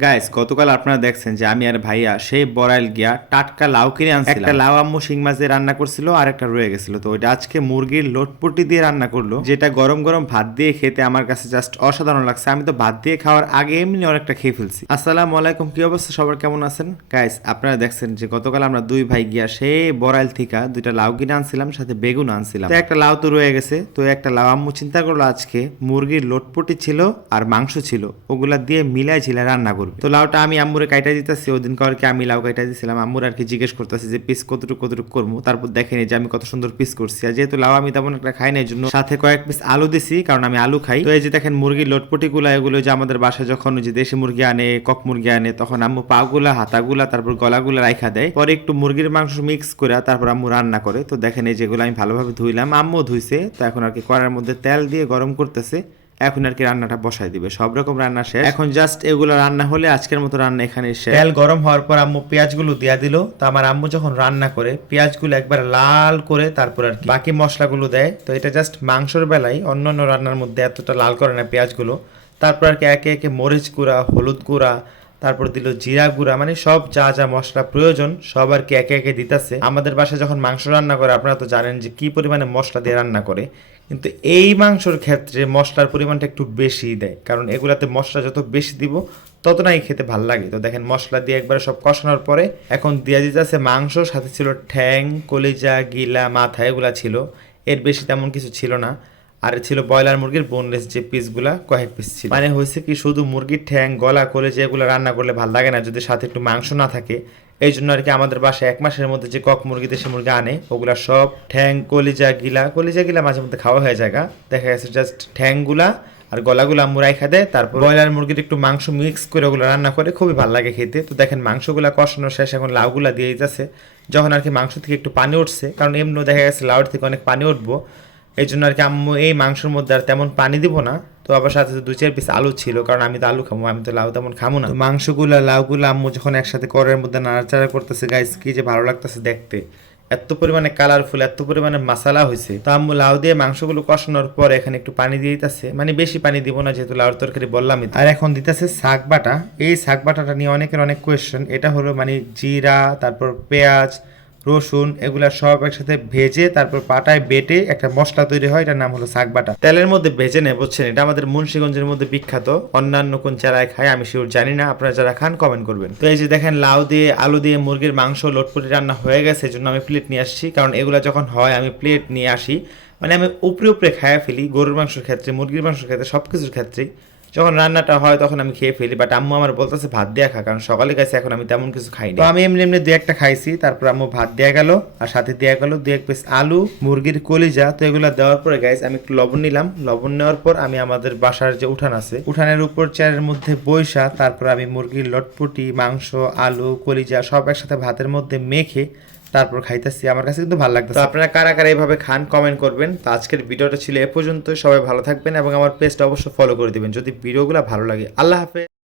Guys গতকাল আপনারা দেখছেন যে আমি আর ভাইয়া সেই বড়াইল গিয়া টাটকা লাউ কিনে আনছিলাম। একটা লাউ আম্মু শিং মাছ দিয়ে রান্না করছিল আর একটা রয়ে গেছিল। তো ওইটা আজকে মুরগির লোটপুটি দিয়ে রান্না করল। যেটা গরম গরম ভাত দিয়ে খেতে আমার কাছে জাস্ট অসাধারণ লাগছে। আমি তো ভাত দিয়ে খাওয়ার আগে এমনি অনেকটা খেয়ে ফেলছি। আসসালামু আলাইকুম কি অবস্থা? সবার কেমন আছেন? গাইস আপনারা দেখছেন যে গতকাল আমরা দুই ভাই গিয়া সেই বড়াইল থেকে দুইটা লাউ কিনে আনছিলাম সাথে বেগুন আনছিলাম। তো একটা লাউ তো রয়ে গেছে। তো একটা লাউ আম্মু চিন্তা করল আজকে মুরগির লোটপুটি ছিল আর মাংস ছিল। ওগুলা দিয়ে মিলাই ছিল রান্না করবে। তো লাউটা আমি আম্মুরে কাইটা দিতেছি ওদিন কর কি আমি লাউ কাইটা দিছিলাম। আম্মুর আর কি জিজ্ঞেস করতেছি যে, পিস কতটুকু কতটুকু করব? তারপর দেখেনি যে, আমি কত সুন্দর পিস করছি। আর যেহেতু লাউ আমি তেমন একটা খাই না জন্য সাথে কয়েক পিস আলু দিছি, কারণ আমি আলু খাই। তো এই যে দেখেন, মুরগির লোটপটি গুলা, এগুলো যে আমাদের বাসায় যখন ওই যে দেশি মুরগি আনে, কক মুরগি আনে, তখন আম্মু পা পাগুলা, হাতাগুলা, তারপর গলাগুলা রাইখা দেয়। পরে একটু মুরগির মাংস মিক্স করে তারপর আম্মু রান্না করে। তো দেখেন এই যেগুলো আমি ভালোভাবে ধুইলাম। আম্মু ধুইছে, তো এখন আর কি কড়ার মধ্যে তেল দিয়ে গরম করতেছে। এখন আর কি রান্নাটা বসাই দিবে। সব রকম রান্না শেষ। এখন জাস্ট এগুলো রান্না হলে আজকের মতো রান্না এখানে শেষ। তেল গরম হওয়ার পর আম্মু পেঁয়াজগুলো দিয়া দিল। তো আমার আম্মু যখন রান্না করে, পেঁয়াজগুলো একবার লাল করে তারপর আর কি বাকি মশলাগুলো দেয়। তো এটা জাস্ট মাংসর বেলায় অন্য অন্য রান্নার মধ্যে এতটা লাল করে না পেঁয়াজগুলো। তারপর আর কি একে একে মরিচ গুঁড়া, হলুদ গুঁড়া, তারপর দিল জিরা গুঁড়া। মানে সব যা যা মশলা প্রয়োজন, সব আর কি একে একে দিতেছে। আমাদের বাসায় যখন মাংস রান্না করে, আপনারা তো জানেন যে কি পরিমাণে মশলা দিয়ে রান্না করে। কিন্তু এই মাংসর ক্ষেত্রে মশলার পরিমাণটা একটু বেশি দেয়। কারণ এগুলাতে মশলা যত বেশি দিব, তত নাই খেতে ভালো লাগে। তো দেখেন মশলা দিয়ে একবারে সব কষানোর পরে এখন দিয়া দিতে আছে মাংস, সাথে ছিল ঠ্যাং, কলিজা, গিলা, মাথা এগুলা ছিল। এর বেশি তেমন কিছু ছিল না। আর ছিল ব্রয়লার মুরগির বোনলেস যে পিসগুলা কয়েক পিস ছিল। মানে হয়েছে কি, শুধু মুরগির ঠ্যাং, গলা করে যেগুলো রান্না করলে ভালো লাগে না, যদি সাথে একটু মাংস না থাকে এই জন্য আর কি আমাদের বাসায় এক মাসের মধ্যে যে কক মুরগি, দেশে মুরগি আনে, ওগুলা সব ঠ্যাং, কলিজা গিলা কলিজা গিলা মাঝে মধ্যে খাওয়া হয়ে জায়গা দেখা গেছে জাস্ট ঠ্যাংগুলা আর গলাগুলো আম্মু রাইখা দেয়, তারপর ব্রয়লার মুরগির একটু মাংস মিক্স করে ওগুলো রান্না করে, খুবই ভালো লাগে খেতে। তো দেখেন মাংসগুলা কষানো শেষ, এখন লাউগুলা দিয়ে দিতেছে যখন আর কি মাংস থেকে একটু পানি উঠছে, কারণ এমনি দেখা গেছে লাউর থেকে অনেক পানি উঠবো এই জন্য আর কি আম্মু এই মাংসের মধ্যে আর তেমন পানি দিব না। তো আবার সাথে দু চার পিস আলু ছিল, কারণ আমি তো আলু খাব, আমি তো লাউ তেমন খাব না। মাংসগুলা, লাউগুলা আম্মু যখন একসাথে করের মধ্যে নাড়াচাড়া করতেছে গাইস কি যে ভালো লাগতেছে দেখতে। এত পরিমাণে কালারফুল এত পরিমাণে মশলা হয়েছে। তো আম্মু লাউ দিয়ে মাংসগুলো কষানোর পর এখানে একটু পানি দিয়ে দিতেছে। মানে বেশি পানি দিব না, যেহেতু লাউর তরকারি বললামই তো। আর এখন দিতেছে শাক বাটা। এই শাক বাটাটা নিয়ে অনেকের অনেক কোয়েশ্চেন এটা হলো মানে জিরা, তারপর পেঁয়াজ রসুন এগুলা সব একসাথে ভেজে তারপর পাটায় বেটে একটা মশলা তৈরি হয়, এটার নাম হলো শাক বাটা। তেলের মধ্যে ভেজে নেয়, বুঝছেন? এটা আমাদের মুন্সিগঞ্জের মধ্যে বিখ্যাত। অন্যান্য কোন জেলায় খায়, আমি শিওর জানি না। আপনারা যারা খান কমেন্ট করবেন। তো এই যে দেখেন, লাউ দিয়ে, আলু দিয়ে মুরগির মাংস লটপুটি রান্না হয়ে গেছে জন্য আমি প্লেট নিয়ে আসছি। কারণ এগুলা যখন হয়, আমি প্লেট নিয়ে আসি। মানে আমি উপরে উপরে খায়া ফেলি, গরুর মাংসের ক্ষেত্রে, মুরগির মাংসের ক্ষেত্রে সব কিছুর ক্ষেত্রেই। যখন রান্নাটা হয় তখন আমি খেয়ে ফেলি বাট আম্মু আমার বলতেছে, ভাত দেয়া খা, কারণ সকালে খাইছে, এখন আমি তেমন কিছু খাইনি। তো আমি এমনি এমনি দু একটা খাইছি, তারপর আম্মু ভাত দেয়া গেল, আর সাথে দেয়া গেল দু এক পিস আলু, মুরগির কলিজা, তো এগুলো দেওয়ার পরে গাইস আমি একটু লবণ নিলাম। লবণ নেওয়ার পর আমি আমাদের বাসার যে উঠান আছে, উঠানের উপর চেয়ারের মধ্যে বৈশা তারপর আমি মুরগির লটপটি, মাংস, আলু, কলিজা সব একসাথে ভাতের মধ্যে মেখে তারপর খাইতেছি। আমার কাছে কিন্তু ভালো লাগতো আপনারা কারা কারা এইভাবে খান কমেন্ট করবেন। তো আজকের ভিডিওটা ছিল এ পর্যন্ত সবাই ভালো থাকবেন এবং আমার পেজটা অবশ্যই ফলো করে দেবেন যদি ভিডিওগুলো ভালো লাগে। আল্লাহ হাফেজ।